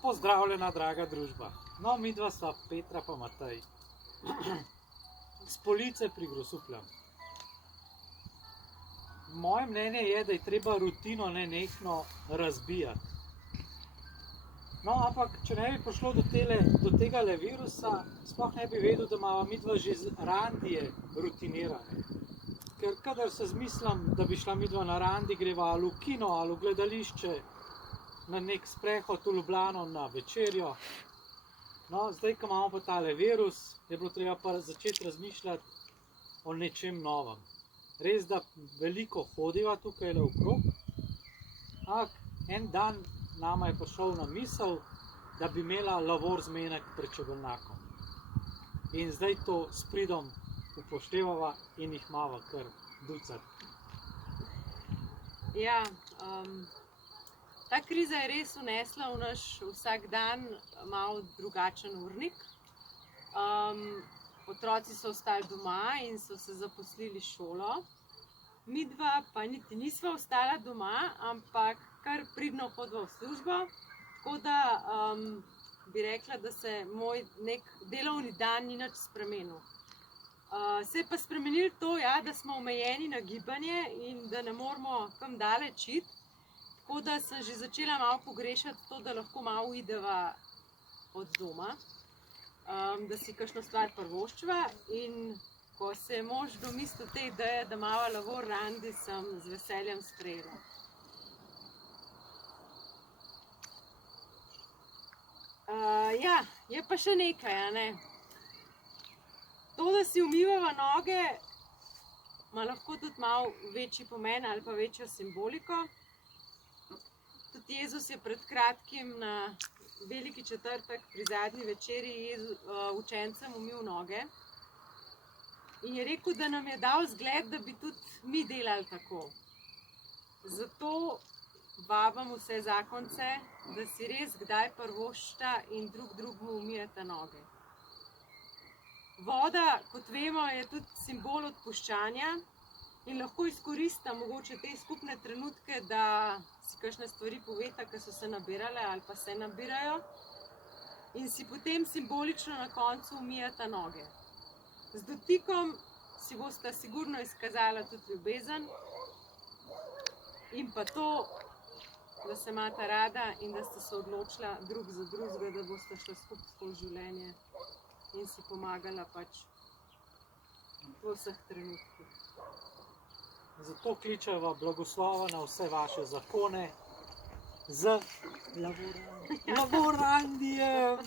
Pozdravljena, draga družba. No, midva sva Petra pa Matej. S Police pri Grosupljem. Moje mnenje je, da je treba rutino nenehno razbijati. No, ampak, če ne bi prišlo do tega virusa, sploh ne bi vedel, da imava midva že z randije rutinirane. Ker kadar se zmislim, da bi šla midva na randi, greva ali v kino, ali v gledališče, na nek sprehod v Ljubljano na večerjo. No, zdaj, ko imamo pa tale virus, je bilo treba pa začeti razmišljati o nečem novem. Res, da veliko hodiva tukaj okrog, ampak en dan nama je prišel na misel, da bi imela lavor zmenek pred Čebelnjakom. In zdaj to s pridom upoštevava in jih imava kar ducat. Ja, ta kriza je res vnesla v naš vsak dan malo drugačen urnik. Otroci so ostali doma in so se zaposlili šolo. Midva pa niti nisva ostala doma, ampak kar pridno hodva v službo. Tako da bi rekla, da se moj nek delovni dan ni nič spremenil. Se je pa spremenilo to, ja, da smo omejeni na gibanje in da ne moramo kam daleč iti. Tako da sem že začela malo pogrešati to, da lahko malo ideva od doma, da si kakšno stvar privoščiva. In ko se je mož domislil te ideje, da imava lavor randi, sem z veseljem sprejela. Ja, je pa še nekaj, a ne. To, da si umivava noge, ima lahko tudi malo večji pomen ali pa večjo simboliko. Tudi Jezus je pred kratkim na Veliki četrtek pri zadnji večerji učencem umil noge. In je rekel, da nam je dal zgled, da bi tudi mi delali tako. Zato vabim vse zakonce, da si res kdaj privoščita in drug drugemu umijeta noge. Voda, kot vemo, je tudi simbol odpuščanja in lahko izkorista mogoče te skupne trenutke, da si kakšne stvari poveta, ki so se nabirale ali pa se nabirajo, in si potem simbolično na koncu umijeta noge. Z dotikom si bosta sigurno izkazala tudi ljubezen in pa to, da se imata rada in da sta se odločila drug za drugega, da bosta šla skupaj skozi življenje in si pomagala pač v vseh trenutkih. Zato kličeva blagoslova na vse vaše zakone z lavor randijem.